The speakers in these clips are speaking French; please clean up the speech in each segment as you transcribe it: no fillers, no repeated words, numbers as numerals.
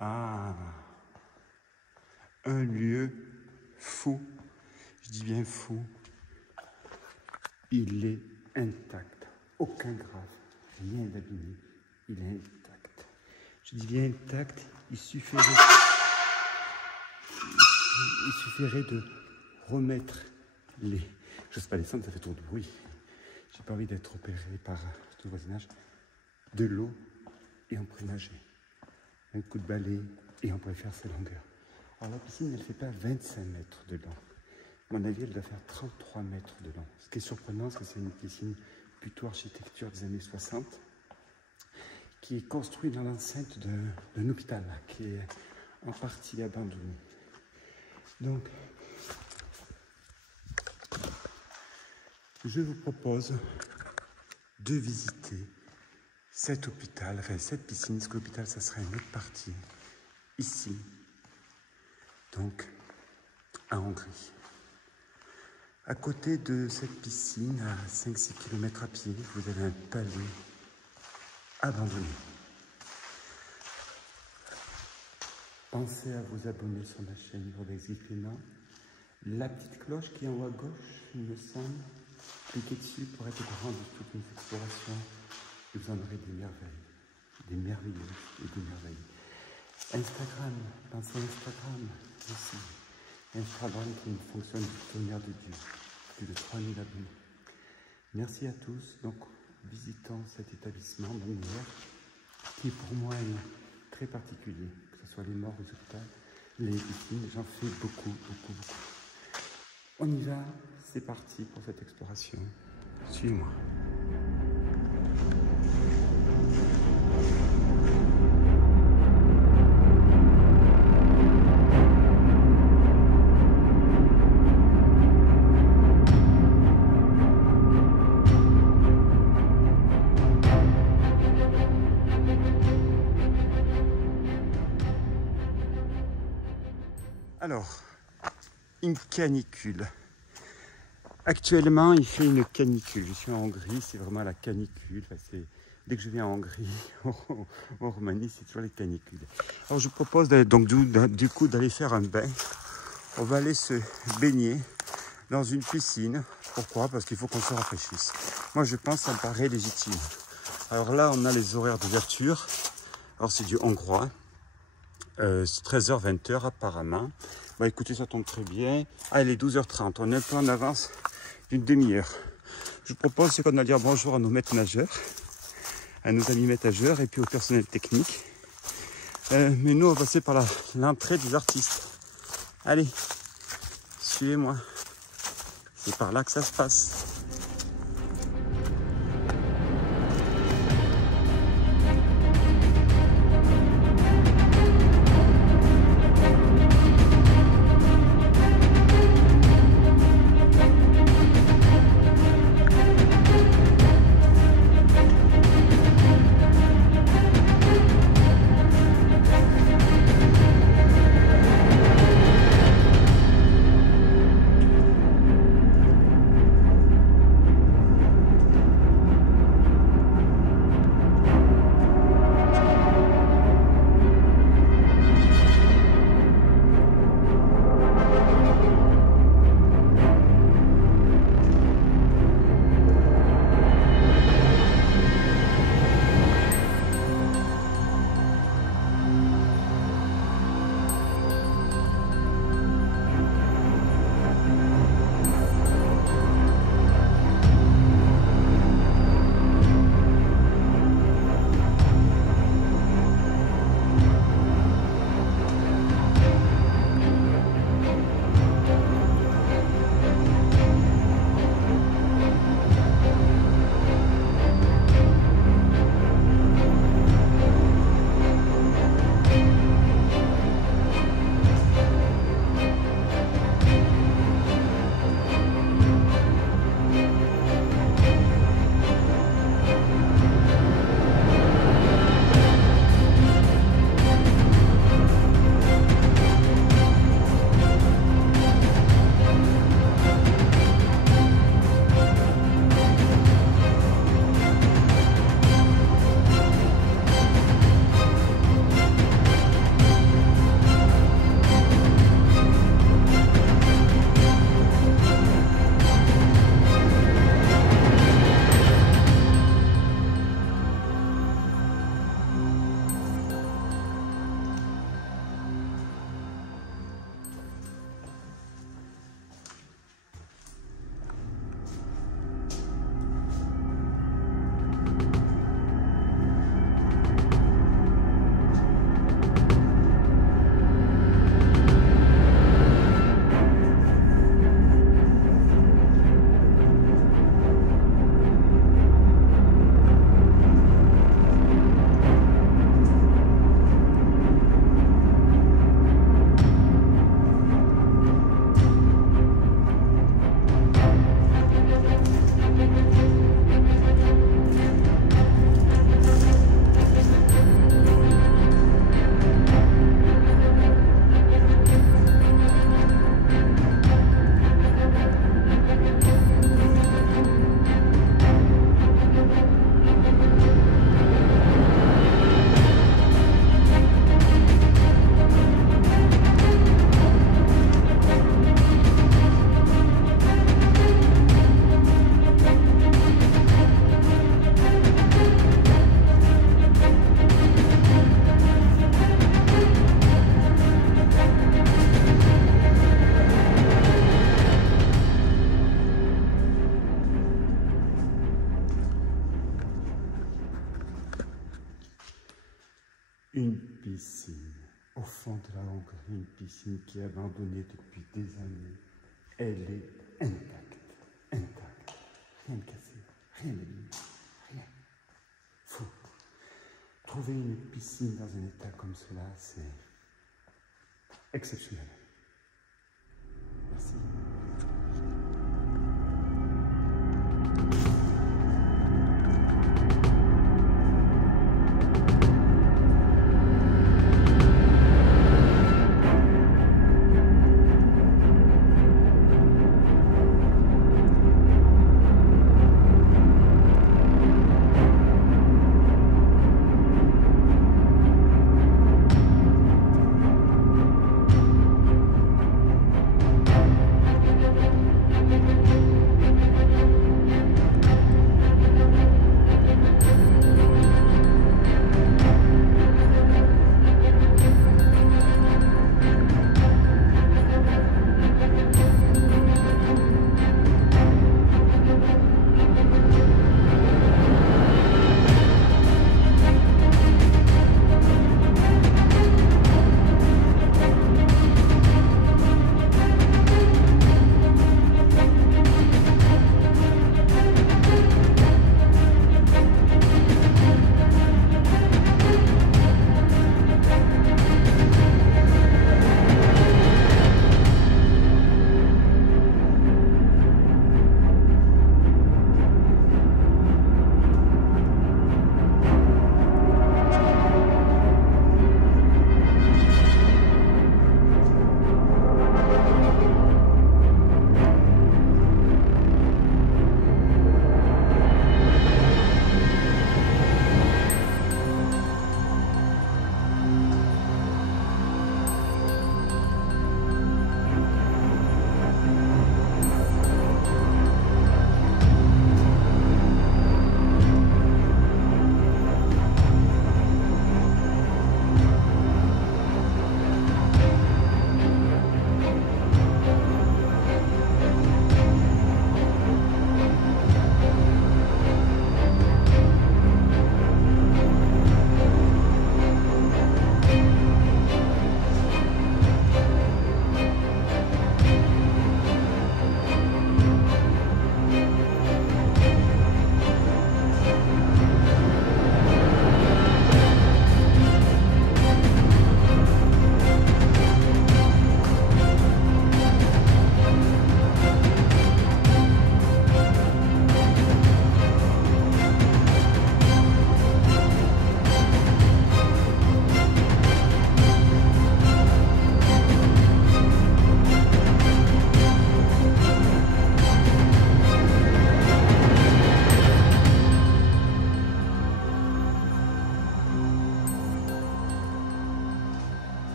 Ah, un lieu fou, je dis bien fou. Il est intact, aucun grave, rien d'abîmé, il est intact. Je dis bien intact, il suffirait de remettre les... Je ne sais pas descendre, ça fait trop de bruit. J'ai pas envie d'être opéré par tout le voisinage. De l'eau et on pourrait nager. Un coup de balai et on pourrait faire sa longueur. Alors la piscine, elle ne fait pas 25 mètres de long. À mon avis, elle doit faire 33 mètres de long. Ce qui est surprenant, c'est que c'est une piscine plutôt architecture des années 60 qui est construite dans l'enceinte d'un hôpital qui est en partie abandonné. Donc, je vous propose de visiter cet hôpital, enfin cette piscine, parce que l'hôpital, ça serait une autre partie, ici, donc en Hongrie. À côté de cette piscine, à 5-6 km à pied, vous avez un palais abandonné. Pensez à vous abonner sur ma chaîne Urbex Clément. La petite cloche qui est en haut à gauche, il me semble, cliquez dessus pour être au courant de toutes mes explorations. Et vous en aurez des merveilles, des merveilleuses et des merveilles. Instagram, pensez à Instagram aussi. Instagram qui est une fonction du tonnerre de Dieu. Plus de 3000 abonnés. Merci à tous. Donc, visitons cet établissement balnéaire qui pour moi est très particulier. Que ce soit les morts, les hôpitaux, les piscines, j'en fais beaucoup. On y va, c'est parti pour cette exploration. Suivez-moi. Alors, une canicule. Actuellement, il fait une canicule. Je suis en Hongrie, c'est vraiment la canicule. Enfin, dès que je viens en Hongrie, en Roumanie, c'est toujours les canicules. Alors, je vous propose du coup d'aller faire un bain. On va aller se baigner dans une piscine. Pourquoi? Parce qu'il faut qu'on se rafraîchisse. Moi, je pense que ça me paraît légitime. Alors là, on a les horaires d'ouverture. Alors, c'est du hongrois. C'est 13h, 20h apparemment. Bah écoutez, ça tombe très bien. Ah, il est 12h30, on est un peu en avance d'une demi-heure. Je vous propose, c'est qu'on va dire bonjour à nos maîtres nageurs, à nos amis maîtres nageurs et puis au personnel technique. Mais nous, on va passer par l'entrée des artistes. Allez, suivez-moi. C'est par là que ça se passe. une piscine au fond de la Hongrie, une piscine qui est abandonnée depuis des années. Elle est intacte, intacte, rien de cassé, rien d'abîmé, rien. Fou. Trouver une piscine dans un état comme cela, c'est exceptionnel. Merci.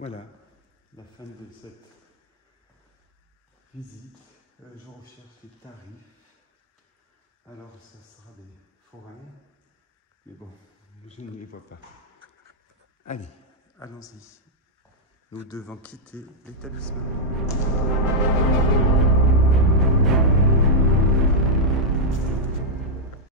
Voilà, la fin de cette visite. Je recherche les tarifs. Alors, ça sera des forains Mais bon, je ne les vois pas. Allez, allons-y. Nous devons quitter l'établissement.